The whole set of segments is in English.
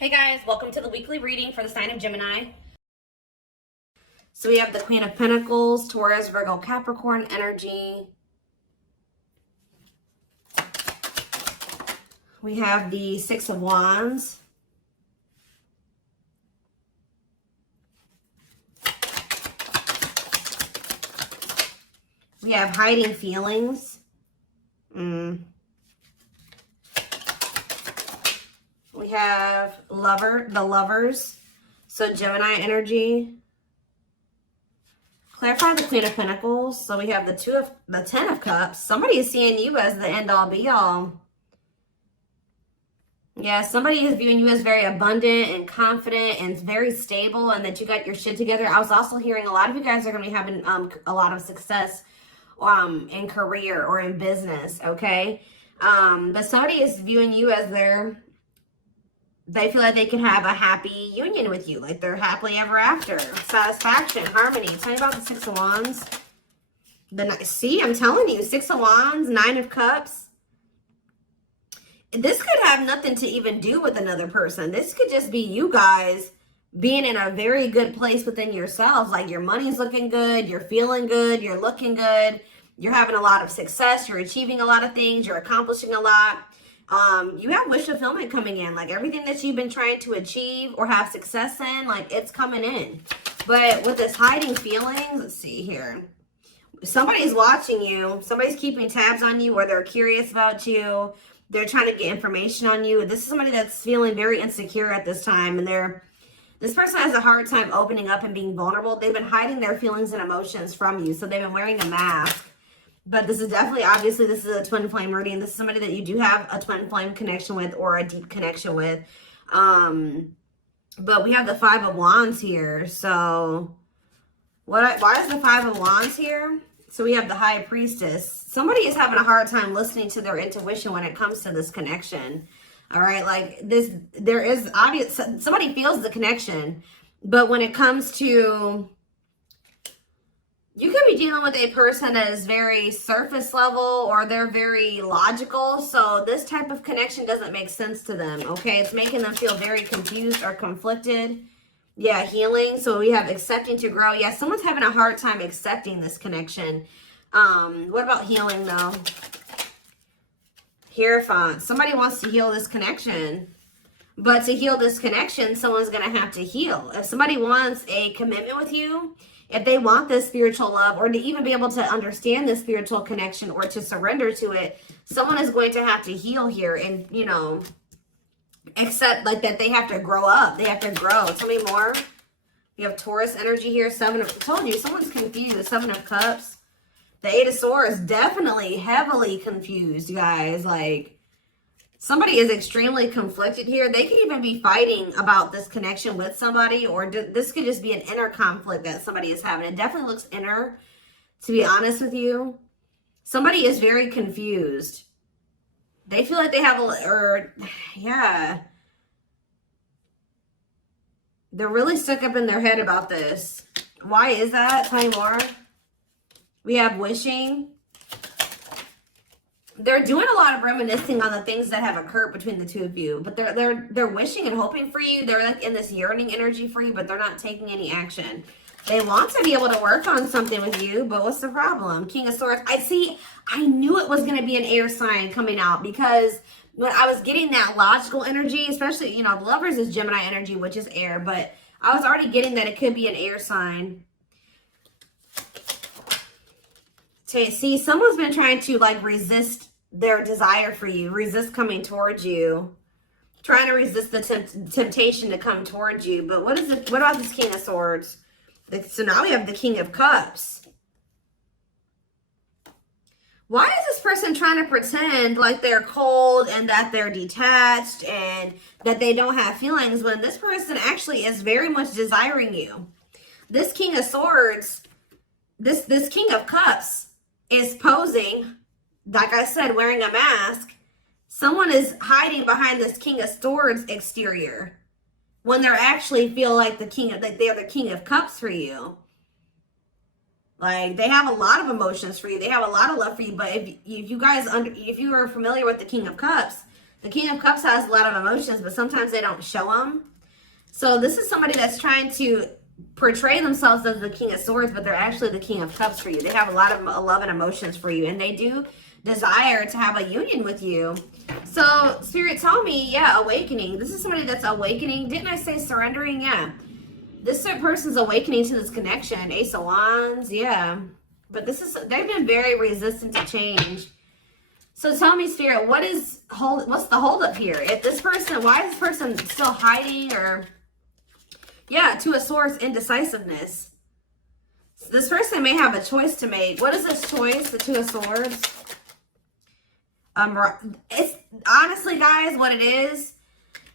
Hey guys, welcome to the weekly reading for the sign of Gemini. So we have the Queen of Pentacles, Taurus, Virgo, Capricorn energy. We have the Six of Wands. We have hiding feelings. We have the lovers. So Gemini energy. Clarify the Queen of Pentacles. So we have the Ten of Cups. Somebody is seeing you as the end all be all. Yeah, somebody is viewing you as very abundant and confident and very stable, and that you got your shit together. I was also hearing a lot of you guys are going to be having a lot of success in career or in business, okay? But somebody is viewing you as they feel like they can have a happy union with you, like they're happily ever after. Satisfaction, harmony. Tell me about the Six of Wands. See, I'm telling you, Six of Wands, Nine of Cups. This could have nothing to even do with another person. This could just be you guys being in a very good place within yourselves. Like your money's looking good, you're feeling good, you're looking good, you're having a lot of success, you're achieving a lot of things, you're accomplishing a lot. You have wish fulfillment coming in, like everything that you've been trying to achieve or have success in, like it's coming in. But with this hiding feelings, let's see here. Somebody's watching you. Somebody's keeping tabs on you, or they're curious about you. They're trying to get information on you. This is somebody that's feeling very insecure at this time, and this person has a hard time opening up and being vulnerable. They've been hiding their feelings and emotions from you, so they've been wearing a mask. But this is definitely, obviously, this is a twin flame reading. This is somebody that you do have a twin flame connection with or a deep connection with. But we have the Five of Wands here. So why is the Five of Wands here? So we have the High Priestess. Somebody is having a hard time listening to their intuition when it comes to this connection. All right, like there is obvious, somebody feels the connection. But when it comes to, you could be dealing with a person that is very surface level, or they're very logical. So this type of connection doesn't make sense to them, okay? It's making them feel very confused or conflicted. Yeah, healing. So we have accepting to grow. Yeah, someone's having a hard time accepting this connection. What about healing, though? Hierophant. Somebody wants to heal this connection. But to heal this connection, someone's going to have to heal. If somebody wants a commitment with you, if they want this spiritual love, or to even be able to understand this spiritual connection or to surrender to it, someone is going to have to heal here and, you know, accept like that they have to grow up. They have to grow. Tell me more. You have Taurus energy here. Told you, someone's confused. Seven of Cups. The Eight of Swords, definitely heavily confused, you guys. Like, somebody is extremely conflicted here. They could even be fighting about this connection with somebody, or this could just be an inner conflict that somebody is having. It definitely looks inner, to be honest with you. Somebody is very confused. They feel like they have yeah. They're really stuck up in their head about this. Why is that? Tell me more. We have wishing. They're doing a lot of reminiscing on the things that have occurred between the two of you, but they're wishing and hoping for you. They're like in this yearning energy for you, but they're not taking any action. They want to be able to work on something with you, but what's the problem? King of Swords. I knew it was going to be an air sign coming out, because when I was getting that logical energy, especially, you know, the Lovers is Gemini energy, which is air, but I was already getting that it could be an air sign. See, someone's been trying to like resist their desire for you, resist coming towards you, trying to resist the temptation to come towards you. But what about this King of Swords? So now we have the King of Cups. Why is this person trying to pretend like they're cold and that they're detached and that they don't have feelings, when this person actually is very much desiring you? This King of Swords, this King of Cups is posing, like I said, wearing a mask. Someone is hiding behind this King of Swords exterior when they're actually feel like they're the King of Cups for you. Like, they have a lot of emotions for you. They have a lot of love for you. But if you are familiar with the King of Cups, The King of Cups has a lot of emotions, but sometimes they don't show them. So this is somebody that's trying to portray themselves as the King of Swords, but they're actually the King of Cups for you. They have a lot of love and emotions for you, and they do desire to have a union with you. So Spirit, tell me, yeah, awakening. This is somebody that's awakening. Didn't I say surrendering? Yeah. This person's awakening to this connection. Ace of Wands, yeah. But they've been very resistant to change. So tell me, Spirit, what's the holdup here? If this person, why is this person still hiding? Or, yeah, Two of Swords, indecisiveness. So this person may have a choice to make. What is this choice? The Two of Swords. It's honestly, guys, what it is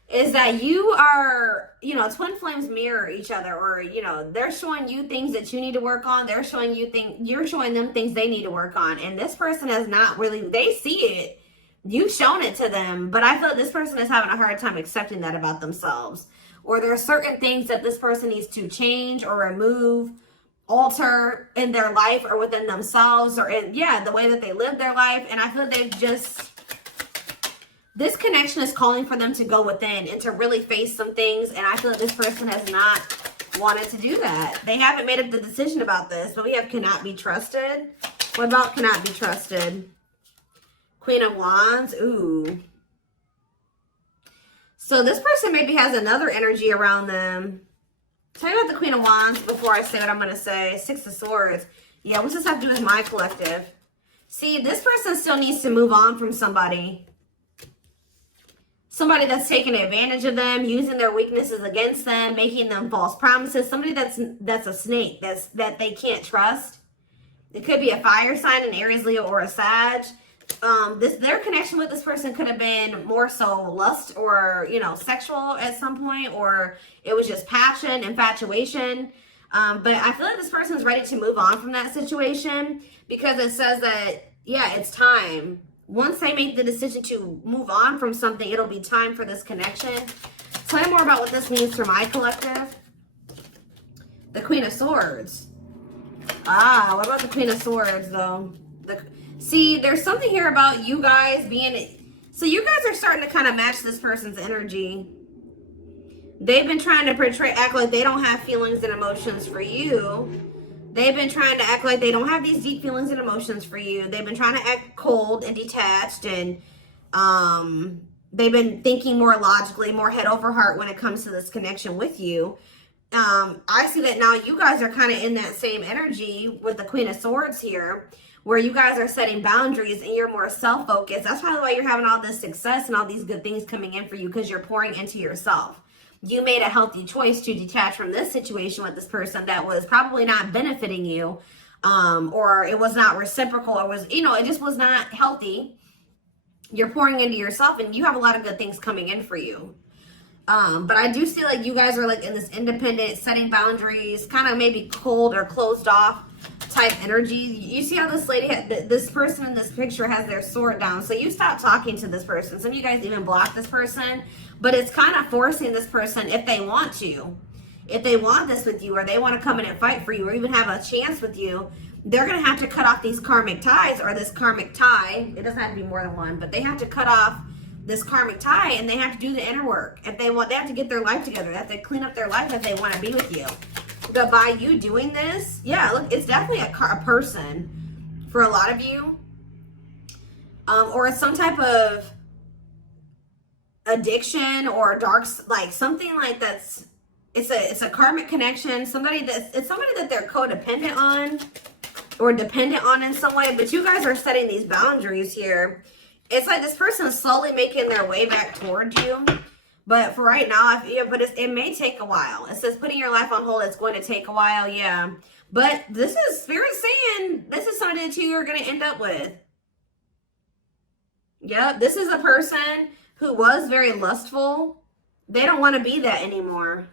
that you are, twin flames mirror each other, or, they're showing you things that you need to work on. They're showing you you're showing them things they need to work on. And this person has not really, they see it. You've shown it to them, but I feel like this person is having a hard time accepting that about themselves. Or there are certain things that this person needs to change or remove, alter in their life or within themselves, or in, the way that they live their life. And I feel like this connection is calling for them to go within and to really face some things. And I feel like this person has not wanted to do that. They haven't made up the decision about this, but we have cannot be trusted. What about cannot be trusted? Queen of Wands. Ooh. So this person maybe has another energy around them. Tell me about the Queen of Wands before I say what I'm going to say. Six of Swords. Yeah, what's this have to do with my collective? See, this person still needs to move on from somebody. Somebody that's taking advantage of them, using their weaknesses against them, making them false promises. Somebody that's a snake, that they can't trust. It could be a fire sign, an Aries, Leo, or a Sag. Their connection with this person could have been more so lust or, sexual at some point, or it was just passion, infatuation. But I feel like this person's ready to move on from that situation, because it says that, it's time. Once they make the decision to move on from something, it'll be time for this connection. Tell me more about what this means for my collective. The Queen of Swords. What about the Queen of Swords, though? See, there's something here about you guys being... So you guys are starting to kind of match this person's energy. They've been trying to act like they don't have feelings and emotions for you. They've been trying to act like they don't have these deep feelings and emotions for you. They've been trying to act cold and detached, and they've been thinking more logically, more head over heart when it comes to this connection with you. I see that now you guys are kind of in that same energy with the Queen of Swords here, where you guys are setting boundaries and you're more self-focused. That's probably why you're having all this success and all these good things coming in for you, because you're pouring into yourself. You made a healthy choice to detach from this situation with this person that was probably not benefiting you, or it was not reciprocal, or was, it just was not healthy. You're pouring into yourself, and you have a lot of good things coming in for you. But I do see like you guys are like in this independent, setting boundaries, kind of maybe cold or closed off type energy. You see how this lady, this person in this picture has their sword down. So you stop talking to this person. Some of you guys even block this person. But it's kind of forcing this person, if they want to, if they want this with you, or they want to come in and fight for you, or even have a chance with you, they're going to have to cut off these karmic ties, or this karmic tie. It doesn't have to be more than one, but they have to cut off this karmic tie, and they have to do the inner work. If they want, they have to get their life together. They have to clean up their life if they want to be with you. But by you doing this, look, it's definitely a person for a lot of you, or it's some type of addiction or dark, like something like that's, it's a karmic connection. It's somebody that they're codependent on or dependent on in some way. But you guys are setting these boundaries here. It's like this person is slowly making their way back towards you. But for right now, it may take a while. It says putting your life on hold. It's going to take a while, yeah. But this is Spirit saying this is something that you are going to end up with. Yep, this is a person who was very lustful. They don't want to be that anymore.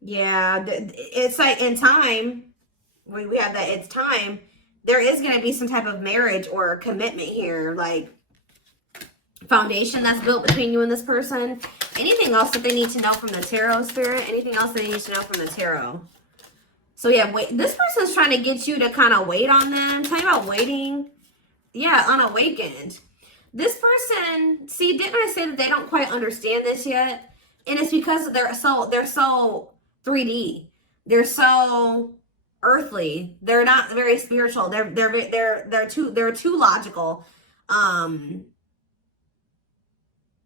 Yeah, it's like in time, we have that it's time. There is going to be some type of marriage or commitment here, like foundation that's built between you and this person. Anything else that they need to know from the tarot, Spirit? Anything else they need to know from the tarot? So yeah, wait. This person's trying to get you to kind of wait on them. Tell me about waiting. yeah, unawakened. This person, see, didn't I say that they don't quite understand this yet? And it's because they're so 3D. They're so earthly. They're not very spiritual. They're too logical.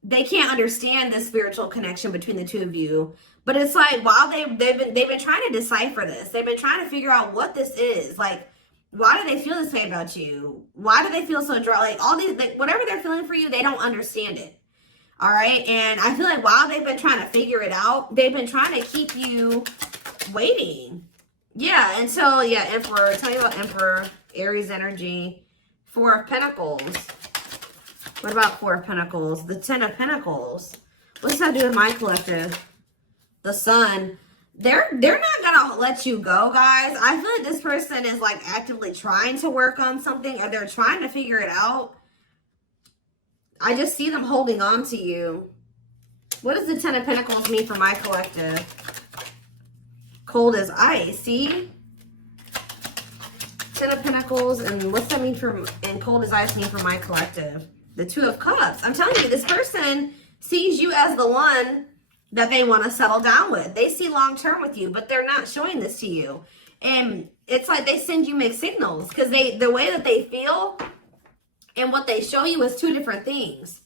They can't understand the spiritual connection between the two of you. But it's like, while they've been trying to decipher this. They've been trying to figure out what this is. Like, why do they feel this way about you? Why do they feel so dry? Like, all these, like, whatever they're feeling for you, they don't understand it. All right. And I feel like while they've been trying to figure it out, they've been trying to keep you waiting. Yeah. Until, yeah, Emperor. Tell you about Emperor, Aries energy, Four of Pentacles. What about Four of Pentacles? The Ten of Pentacles. What's that do with my collective? The Sun. They're not gonna let you go, guys. I feel like this person is like actively trying to work on something, or they're trying to figure it out. I just see them holding on to you. What does the Ten of Pentacles mean for my collective? Cold as ice. See? Ten of Pentacles, and what's that mean for, and cold as ice mean for my collective? The Two of Cups. I'm telling you, this person sees you as the one that they want to settle down with. They see long term with you, but they're not showing this to you. And it's like they send you mixed signals, because the way that they feel and what they show you is two different things.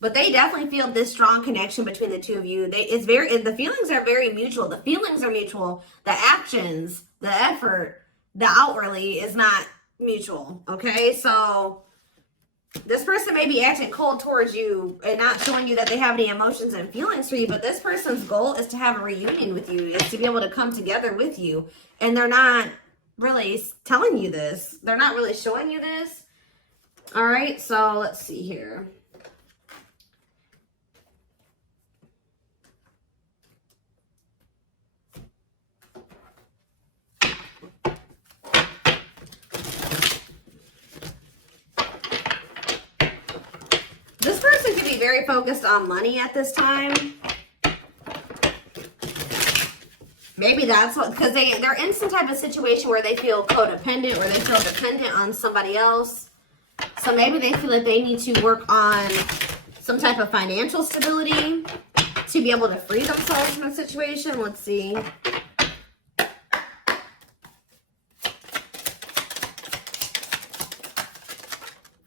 But they definitely feel this strong connection between the two of you. The feelings are very mutual. The feelings are mutual. The actions, the effort, the outwardly is not mutual. Okay, so this person may be acting cold towards you and not showing you that they have any emotions and feelings for you, but this person's goal is to have a reunion with you, is to be able to come together with you. And they're not really telling you this. They're not really showing you this. All right, so let's see here. This person could be very focused on money at this time. Maybe that's what, because they're in some type of situation where they feel codependent, or they feel dependent on somebody else. So maybe they feel like they need to work on some type of financial stability to be able to free themselves from a situation. Let's see.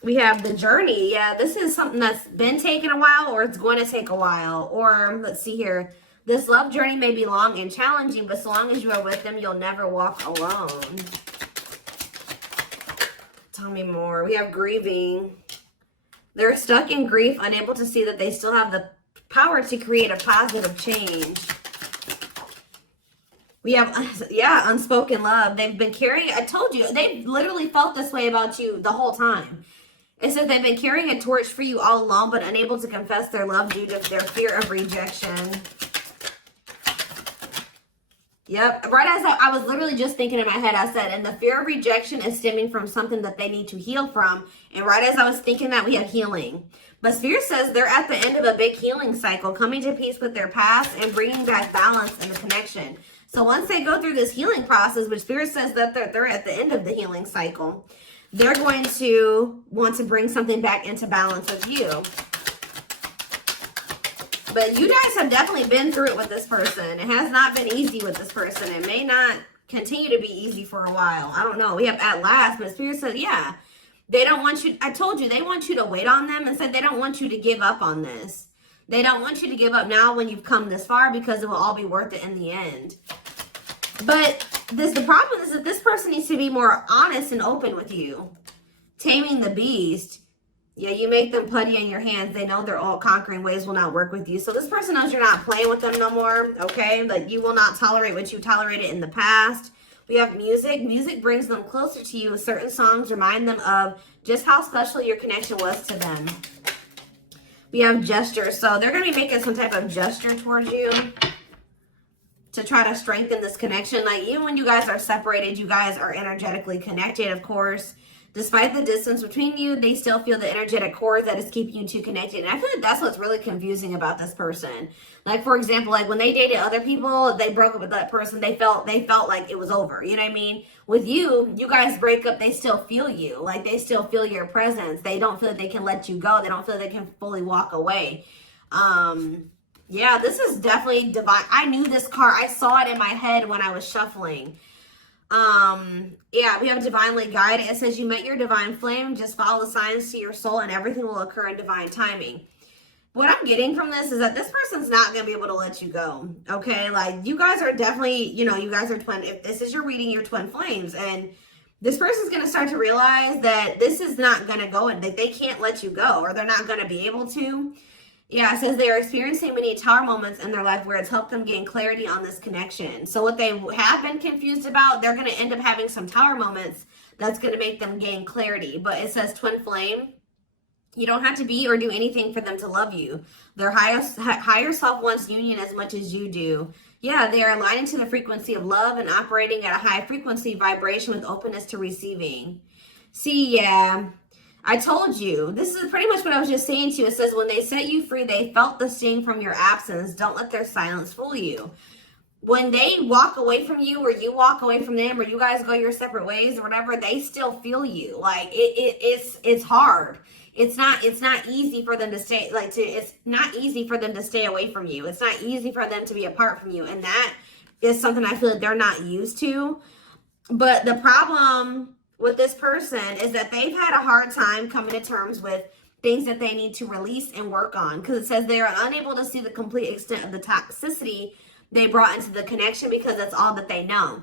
We have the Journey. Yeah, this is something that's been taking a while, or it's going to take a while. Or let's see here. This love journey may be long and challenging, but so long as you are with them, you'll never walk alone. Tell me more. We have Grieving. They're stuck in grief, unable to see that they still have the power to create a positive change. We have, yeah, Unspoken Love. They've been carrying, I told you, they've literally felt this way about you the whole time. It says they've been carrying a torch for you all along, but unable to confess their love due to their fear of rejection. Yep. Right as I was literally just thinking in my head, I said, and the fear of rejection is stemming from something that they need to heal from. And right as I was thinking that, we have healing. But Spirit says they're at the end of a big healing cycle, coming to peace with their past and bringing back balance and the connection. So once they go through this healing process, which Spirit says that they're at the end of the healing cycle, they're going to want to bring something back into balance with you. But you guys have definitely been through it with this person. It has not been easy with this person. It may not continue to be easy for a while. I don't know. We have At Last, but Spirit said, yeah, they don't want you. I told you, they want you to wait on them, and said they don't want you to give up on this. They don't want you to give up now when you've come this far, because it will all be worth it in the end. But the problem is that this person needs to be more honest and open with you. Taming the Beast. Yeah, you make them putty in your hands. They know their all-conquering ways will not work with you. So this person knows you're not playing with them no more, okay? Like, you will not tolerate what you tolerated in the past. We have music. Music brings them closer to you. Certain songs remind them of just how special your connection was to them. We have gestures. So they're going to be making some type of gesture towards you to try to strengthen this connection. Like, even when you guys are separated, you guys are energetically connected, of course. Despite the distance between you, they still feel the energetic cord that is keeping you two connected. And I feel like that's what's really confusing about this person. Like, for example, like when they dated other people, they broke up with that person, they felt like it was over. You know what I mean? With you, you guys break up, they still feel you. Like, they still feel your presence. They don't feel like they can let you go. They don't feel like they can fully walk away. Yeah, this is definitely divine. I knew this card. I saw it in my head when I was shuffling. Yeah, we have divinely guided. It says you met your divine flame. Just follow the signs to your soul and everything will occur in divine timing. What I'm getting from this is that this person's not going to be able to let you go. Okay. Like, you guys are definitely, you know, you guys are twin. If this is your reading, you're twin flames, and this person's going to start to realize that this is not going to go and that they can't let you go, or they're not going to be able to. Yeah, it says they are experiencing many tower moments in their life where it's helped them gain clarity on this connection. So what they have been confused about, they're going to end up having some tower moments that's going to make them gain clarity. But it says twin flame. You don't have to be or do anything for them to love you. Their higher self wants union as much as you do. Yeah, they are aligning to the frequency of love and operating at a high frequency vibration with openness to receiving. See, yeah. I told you, this is pretty much what I was just saying to you. It says, when they set you free, they felt the sting from your absence. Don't let their silence fool you. When they walk away from you, or you walk away from them, or you guys go your separate ways or whatever, they still feel you. Like, it's hard. It's not easy for them to stay, it's not easy for them to stay away from you. It's not easy for them to be apart from you. And that is something I feel like they're not used to. But the problem with this person is that they've had a hard time coming to terms with things that they need to release and work on, because it says they are unable to see the complete extent of the toxicity they brought into the connection because that's all that they know.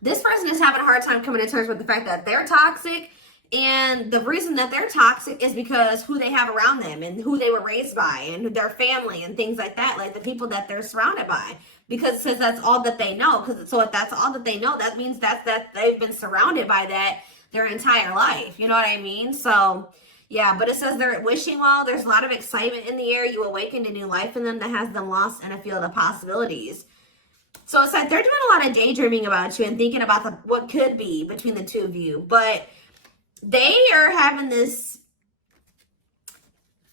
This person is having a hard time coming to terms with the fact that they're toxic, and the reason that they're toxic is because who they have around them and who they were raised by and their family and things like that, like the people that they're surrounded by. Because it says that's all that they know. So if that's all that they know, that means that they've been surrounded by that their entire life. You know what I mean? So, yeah, but it says they're wishing well. There's a lot of excitement in the air. You awakened a new life in them that has them lost in a field of possibilities. So it's like they're doing a lot of daydreaming about you and thinking about what could be between the two of you. But they are having this,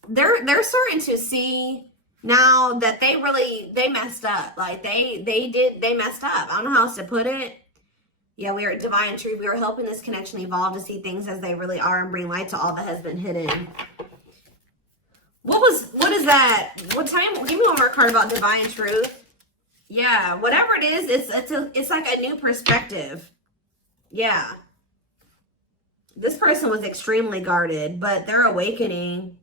they're starting to see now that they messed up. Like they messed up. I don't know how else to put it. Yeah, we are at divine truth. We are helping this connection evolve to see things as they really are and bring light to all that has been hidden. What is that? Give me one more card about divine truth. Yeah, whatever it is, it's like a new perspective. Yeah. This person was extremely guarded, but they're awakening.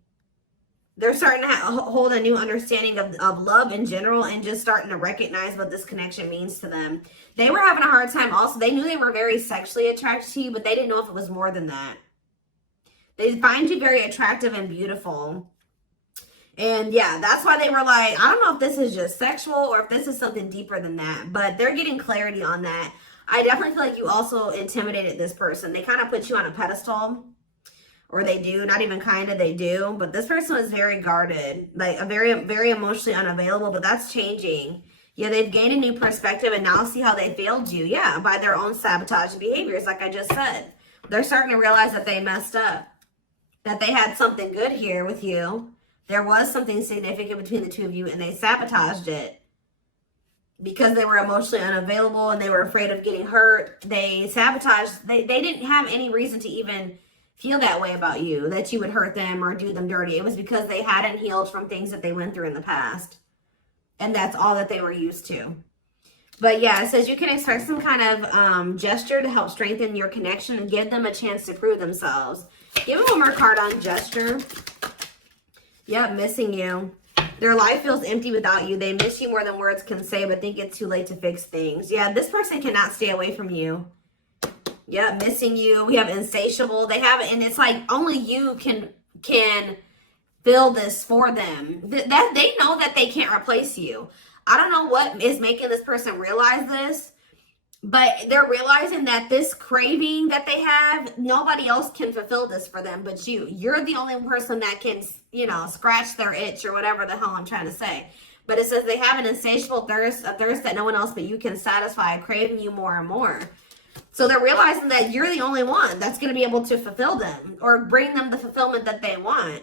They're starting to hold a new understanding of love in general, and just starting to recognize what this connection means to them. They were having a hard time also. They knew they were very sexually attracted to you, but they didn't know if it was more than that. They find you very attractive and beautiful. And yeah, that's why they were like, I don't know if this is just sexual or if this is something deeper than that, but they're getting clarity on that. I definitely feel like you also intimidated this person. They kind of put you on a pedestal. Or they do, not even kind of, they do. But this person was very guarded, like a very, very emotionally unavailable, but that's changing. Yeah, they've gained a new perspective and now see how they failed you. Yeah, by their own sabotage behaviors, like I just said. They're starting to realize that they messed up, that they had something good here with you. There was something significant between the two of you, and they sabotaged it. Because they were emotionally unavailable and they were afraid of getting hurt, they sabotaged. They didn't have any reason to even feel that way about you, that you would hurt them or do them dirty. It was because they hadn't healed from things that they went through in the past. And that's all that they were used to. But yeah, it says you can expect some kind of gesture to help strengthen your connection and give them a chance to prove themselves. Give them one more card on gesture. Yep, missing you. Their life feels empty without you. They miss you more than words can say, but think it's too late to fix things. Yeah, this person cannot stay away from you. Yeah, missing you. We have insatiable. They have it, and it's like only you can fill this for them. That they know that they can't replace you. I don't know what is making this person realize this, but they're realizing that this craving that they have, nobody else can fulfill this for them but you. You're the only person that can, you know, scratch their itch or whatever the hell I'm trying to say. But it says they have an insatiable thirst, a thirst that no one else but you can satisfy, craving you more and more. So they're realizing that you're the only one that's going to be able to fulfill them or bring them the fulfillment that they want.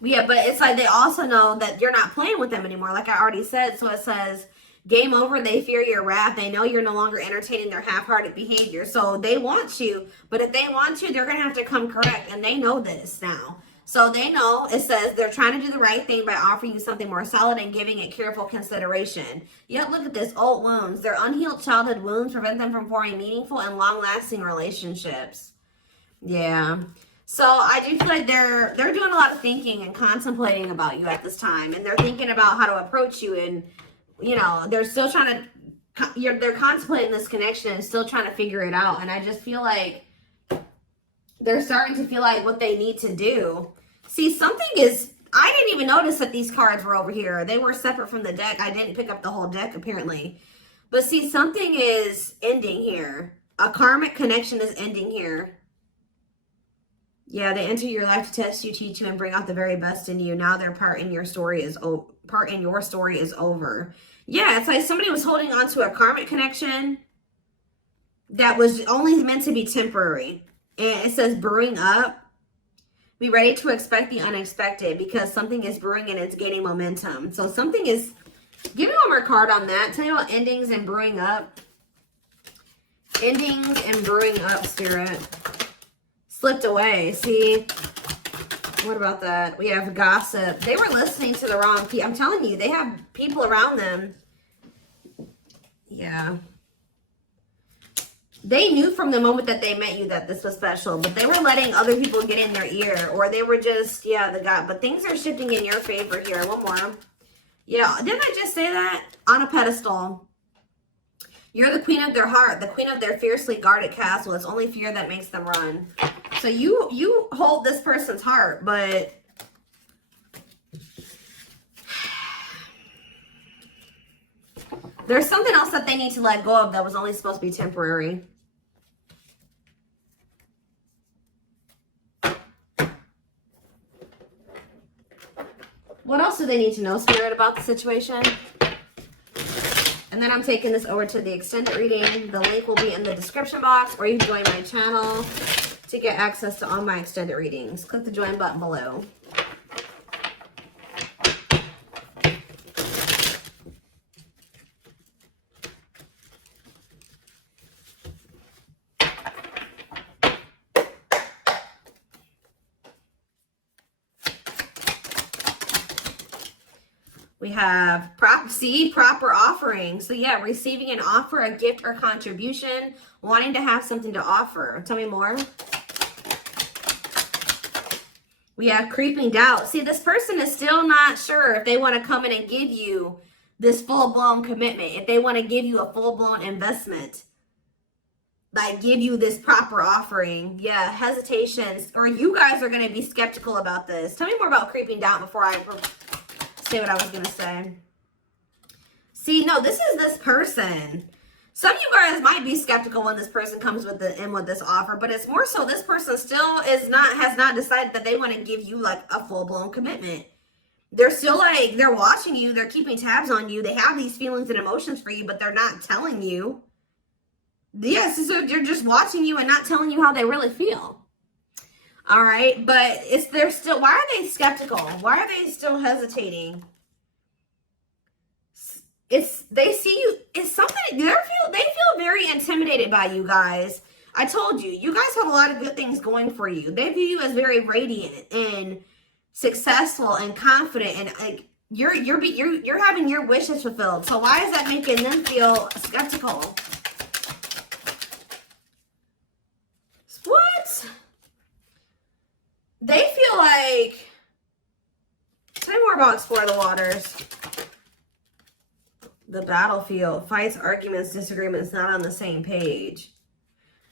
Yeah, but it's like they also know that you're not playing with them anymore, like I already said. So it says, game over, they fear your wrath. They know you're no longer entertaining their half-hearted behavior. So they want you, but if they want you, they're going to have to come correct. And they know this now. So they know, it says, they're trying to do the right thing by offering you something more solid and giving it careful consideration. Yet look at this, old wounds. Their unhealed childhood wounds prevent them from forming meaningful and long-lasting relationships. Yeah. So I do feel like they're doing a lot of thinking and contemplating about you at this time. And they're thinking about how to approach you. And, you know, they're still trying to, they're contemplating this connection and still trying to figure it out. And I just feel like they're starting to feel like what they need to do. See, something is, I didn't even notice that these cards were over here. They were separate from the deck. I didn't pick up the whole deck, apparently. But see, something is ending here. A karmic connection is ending here. Yeah, they enter your life to test you, teach you, and bring out the very best in you. Now their part in your story is over. Yeah, it's like somebody was holding on to a karmic connection that was only meant to be temporary. And it says brewing up. Be ready to expect the unexpected because something is brewing and it's gaining momentum. So something is, give me one more card on that. Tell you about endings and brewing up. Endings and brewing up, Spirit. Slipped away. See, what about that? We have gossip. They were listening to the wrong people. I'm telling you, they have people around them. Yeah. They knew from the moment that they met you that this was special, but they were letting other people get in their ear, or they were just, yeah, the God. But things are shifting in your favor here. One more. Yeah, didn't I just say that? On a pedestal. You're the queen of their heart, the queen of their fiercely guarded castle. It's only fear that makes them run. So you hold this person's heart, but there's something else that they need to let go of that was only supposed to be temporary. What else do they need to know, Spirit, about the situation? And then I'm taking this over to the extended reading. The link will be in the description box, or you can join my channel to get access to all my extended readings. Click the join button below. We have proper offering. So yeah, receiving an offer, a gift, or contribution, wanting to have something to offer. Tell me more. We have creeping doubt. See, this person is still not sure if they want to come in and give you this full-blown commitment, if they want to give you a full-blown investment, like give you this proper offering. Yeah, hesitations, or you guys are going to be skeptical about this. Tell me more about creeping doubt before I say what I was going to say. See, no, this is this person. Some of you guys might be skeptical when this person comes with this offer, but it's more so this person still has not decided that they want to give you like a full-blown commitment. They're still like, they're watching you, they're keeping tabs on you, they have these feelings and emotions for you, but they're not telling you. Yes, so they're just watching you and not telling you how they really feel. All right, but they're still, why are they skeptical? Why are they still hesitating? They see you, it's something, they feel very intimidated by you guys. I told you, you guys have a lot of good things going for you. They view you as very radiant and successful and confident, and like you're having your wishes fulfilled. So why is that making them feel skeptical? What? They feel like, tell me more about Explore the Waters. The battlefield, fights, arguments, disagreements, not on the same page.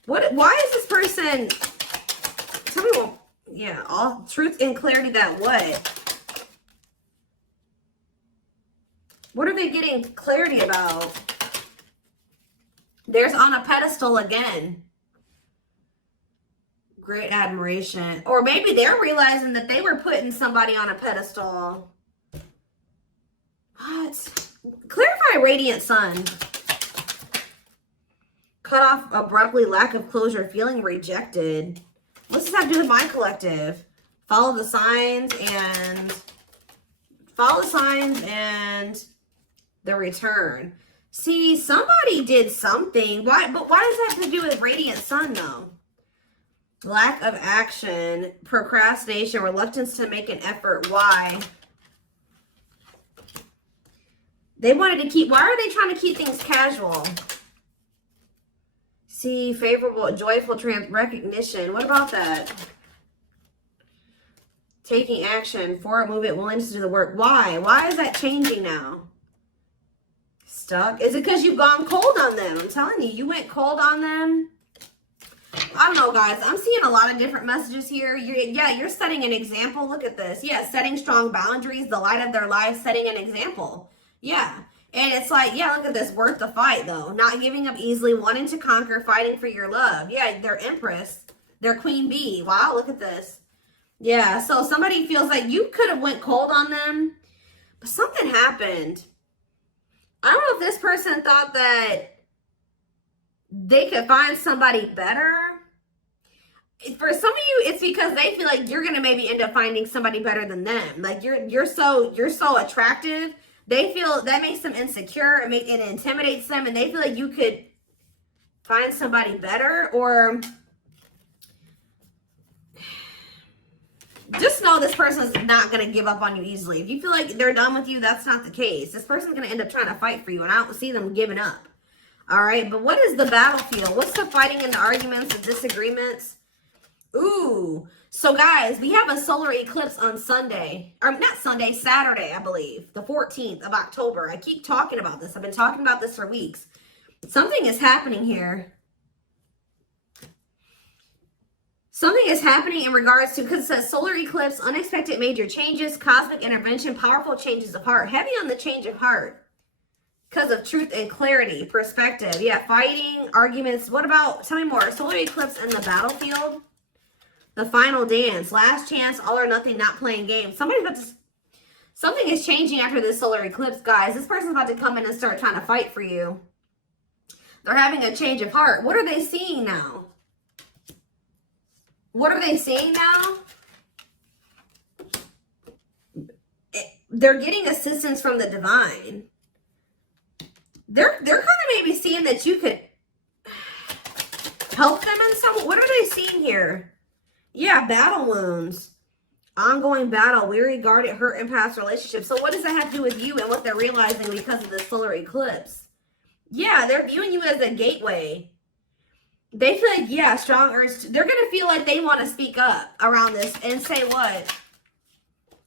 Why is this person, tell me what, yeah, all truth and clarity that what? What are they getting clarity about? There's on a pedestal again. Great admiration. Or maybe they're realizing that they were putting somebody on a pedestal. What? Clarify radiant sun. cut off abruptly, lack of closure, feeling rejected. What's this have to do with my collective? Follow the signs and the return. See, somebody did something. Why? But why does that have to do with radiant sun though? Lack of action, procrastination, reluctance to make an effort. Why? They wanted to keep, why are they trying to keep things casual? See, favorable, joyful recognition. What about that? Taking action, forward movement, willingness to do the work. Why? Why is that changing now? Stuck? Is it because you've gone cold on them? I'm telling you, you went cold on them. I don't know, guys. I'm seeing a lot of different messages here. You're setting an example. Look at this. Yeah, setting strong boundaries, the light of their life, setting an example. Yeah. And it's like, yeah, look at this. Worth the fight, though. Not giving up easily, wanting to conquer, fighting for your love. Yeah, they're Empress. They're Queen Bee. Wow, look at this. Yeah, so somebody feels like you could have went cold on them, but something happened. I don't know if this person thought that they could find somebody better. For some of you, it's because they feel like you're gonna maybe end up finding somebody better than them. Like you're so attractive. They feel that makes them insecure. It intimidates them, and they feel like you could find somebody better. Or just know this person's not gonna give up on you easily. If you feel like they're done with you, that's not the case. This person's gonna end up trying to fight for you, and I don't see them giving up. All right, but what is the battlefield? What's the fighting and the arguments and disagreements? Ooh, so guys, we have a solar eclipse on Sunday, or not Sunday, Saturday, I believe, the 14th of October. I keep talking about this. I've been talking about this for weeks. Something is happening here. Something is happening in regards to, because it says solar eclipse, unexpected major changes, cosmic intervention, powerful changes of heart. Heavy on the change of heart. Because of truth and clarity, perspective. Yeah, fighting, arguments. What about, tell me more. Solar eclipse in the battlefield. The final dance. Last chance, all or nothing, not playing games. Somebody's about to, something is changing after this solar eclipse, guys. This person's about to come in and start trying to fight for you. They're having a change of heart. What are they seeing now? What are they seeing now? They're getting assistance from the divine. They're kind of maybe seeing that you could help them in some. What are they seeing here? Yeah, battle wounds. Ongoing battle, weary, guarded, hurt, and past relationships. So what does that have to do with you and what they're realizing because of this solar eclipse? Yeah, they're viewing you as a gateway. They feel like, yeah, strong urge. They're going to feel like they want to speak up around this and say what?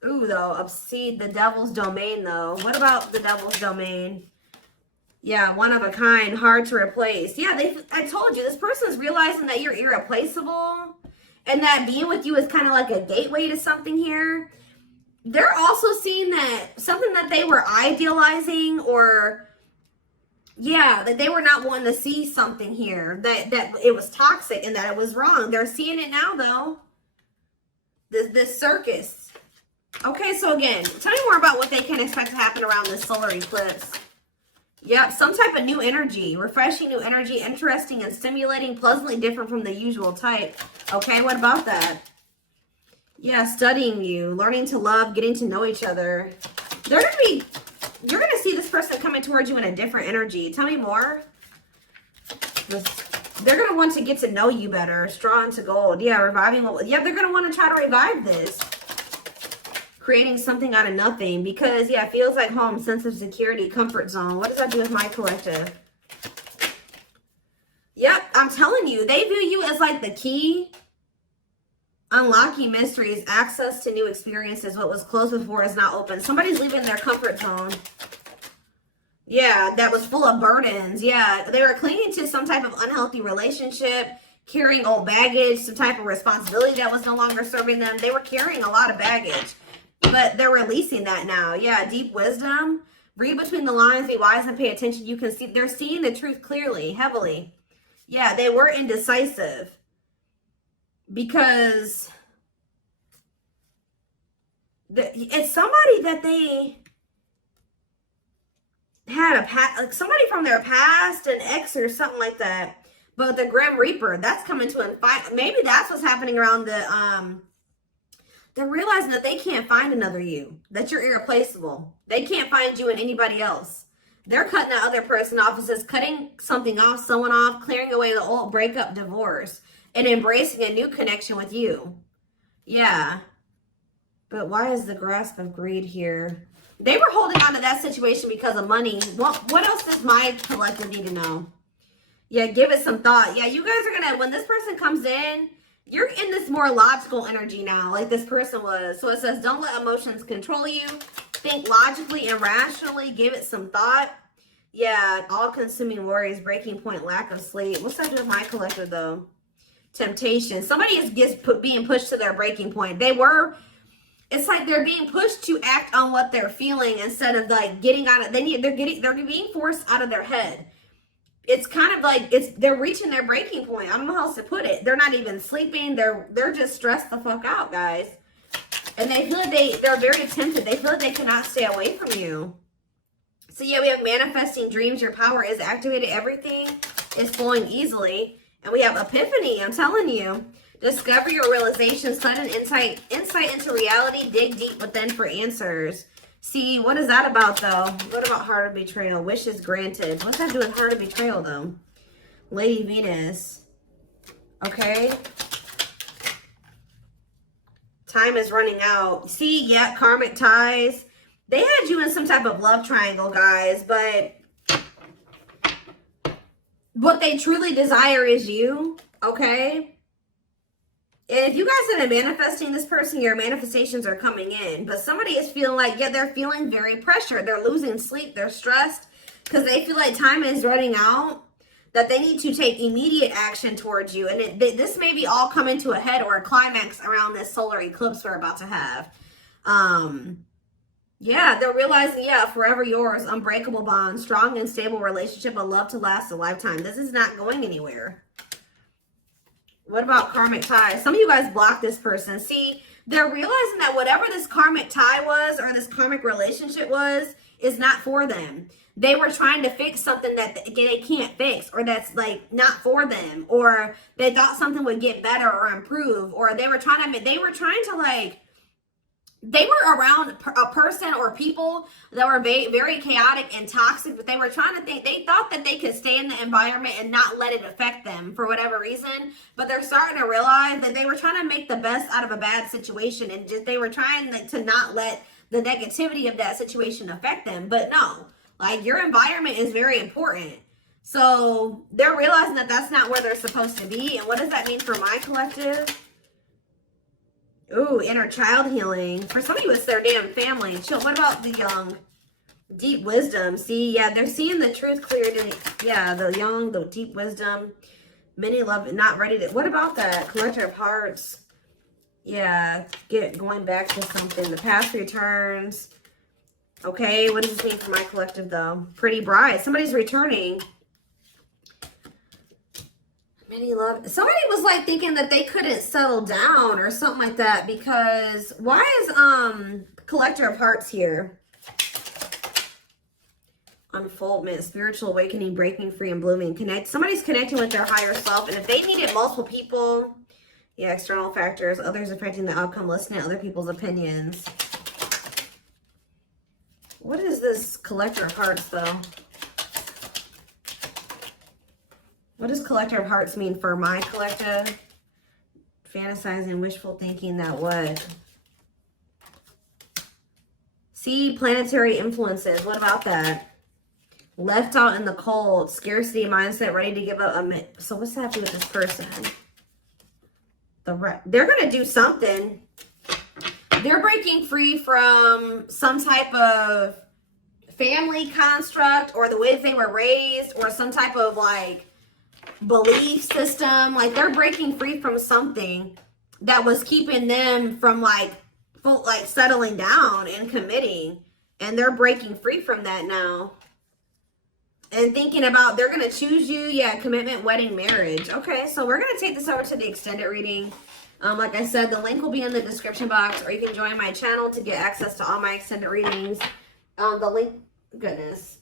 Ooh, though, obsede the devil's domain, though. What about the devil's domain? Yeah, one of a kind, hard to replace. Yeah, I told you, this person's realizing that you're irreplaceable and that being with you is kind of like a gateway to something here. They're also seeing that something that they were idealizing, or yeah, that they were not wanting to see something here, that it was toxic and that it was wrong. They're seeing it now, though. This circus. Okay, so again, tell me more about what they can expect to happen around this solar eclipse. Yep, some type of new energy, refreshing new energy, interesting and stimulating, pleasantly different from the usual type. Okay, what about that? Yeah, studying you, learning to love, getting to know each other. You're going to see this person coming towards you in a different energy. Tell me more. They're going to want to get to know you better. Straw into gold. Yeah, reviving. Yeah, they're going to want to try to revive this. Creating something out of nothing, because yeah, it feels like home, sense of security, comfort zone. What does that do with my collective? Yep, I'm telling you, they view you as like the key. Unlocking mysteries, access to new experiences. What was closed before is now open. Somebody's leaving their comfort zone. Yeah, that was full of burdens. Yeah, they were clinging to some type of unhealthy relationship, carrying old baggage, some type of responsibility that was no longer serving them. They were carrying a lot of baggage. But they're releasing that now. Yeah, deep wisdom. Read between the lines, be wise and pay attention. You can see, they're seeing the truth clearly, heavily. Yeah, they were indecisive. Because it's somebody that they had like somebody from their past, an ex or something like that. But the Grim Reaper, that's coming to an fight. Maybe that's what's happening around they're realizing that they can't find another you, that you're irreplaceable. They can't find you in anybody else. They're cutting that other person off. It says cutting something off, someone off, clearing away the old breakup, divorce, and embracing a new connection with you. Yeah. But why is the grasp of greed here? They were holding on to that situation because of money. What else does my collective need to know? Yeah, give it some thought. Yeah, you guys are going to, when this person comes in, you're in this more logical energy now, like this person was. So it says, don't let emotions control you. Think logically and rationally. Give it some thought. Yeah, all-consuming worries, breaking point, lack of sleep. What's that do with my collective, though? Temptation. Somebody is being pushed to their breaking point. It's like they're being pushed to act on what they're feeling instead of like getting out of. They're being forced out of their head. It's kind of like they're reaching their breaking point. I don't know how else to put it. They're not even sleeping. They're just stressed the fuck out, guys. And they feel like they're very tempted. They feel like they cannot stay away from you. So yeah, we have manifesting dreams. Your power is activated. Everything is flowing easily. And we have epiphany. I'm telling you. Discover your realizations. Sudden insight into reality. Dig deep within for answers. See, what is that about, though? What about heart of betrayal? Wishes granted. What's that do with heart of betrayal, though? Lady Venus. Okay. Time is running out. See, yeah, karmic ties. They had you in some type of love triangle, guys, but what they truly desire is you, okay? And if you guys have been manifesting this person, your manifestations are coming in. But somebody is feeling like, yeah, they're feeling very pressured. They're losing sleep. They're stressed because they feel like time is running out, that they need to take immediate action towards you. And this may be all coming to a head or a climax around this solar eclipse we're about to have. Yeah, they're realizing, yeah, forever yours, unbreakable bond, strong and stable relationship, a love to last a lifetime. This is not going anywhere. What about karmic ties? Some of you guys blocked this person. See, they're realizing that whatever this karmic tie was or this karmic relationship was is not for them. They were trying to fix something that they can't fix, or that's like not for them, or they thought something would get better or improve, or they were trying to like, they were around a person or people that were very chaotic and toxic, but they were trying to they thought that they could stay in the environment and not let it affect them for whatever reason. But they're starting to realize that they were trying to make the best out of a bad situation, and just they were trying to not let the negativity of that situation affect them. But no, like, your environment is very important. So they're realizing that that's not where they're supposed to be. And what does that mean for my collective? Ooh, inner child healing. For some of you, it's their damn family. What about the young? Deep wisdom. See, yeah, they're seeing the truth cleared. Yeah, the young, the deep wisdom. Many love, not ready to. What about that? Collector of hearts. Yeah, going back to something. The past returns. Okay, what does this mean for my collective, though? Pretty bride. Somebody's returning. Love. Somebody was like thinking that they couldn't settle down or something like that, because why is collector of hearts here? Unfoldment, spiritual awakening, breaking free and blooming. Somebody's connecting with their higher self, and if they needed multiple people, yeah, external factors, others affecting the outcome, listening to other people's opinions. What is this collector of hearts, though? What does collector of hearts mean for my collective? Fantasizing, wishful thinking, that what? See, planetary influences. What about that? Left out in the cold, scarcity mindset, ready to give up. So what's happening with this person? They're going to do something. They're breaking free from some type of family construct, or the way they were raised, or some type of like belief system. Like, they're breaking free from something that was keeping them from like settling down and committing, and they're breaking free from that now and thinking about they're going to choose you. Yeah, commitment, wedding, marriage. Okay, so we're going to take this over to the extended reading. Like I said, the link will be in the description box, or you can join my channel to get access to all my extended readings. The link, goodness,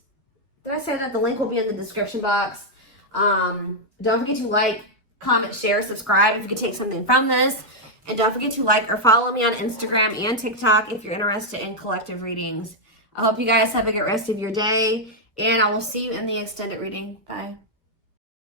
did I say that? The link will be in the description box. Don't forget to like, comment, share, subscribe if you can take something from this. And don't forget to like or follow me on Instagram and TikTok if you're interested in collective readings. I hope you guys have a good rest of your day, and I will see you in the extended reading. Bye.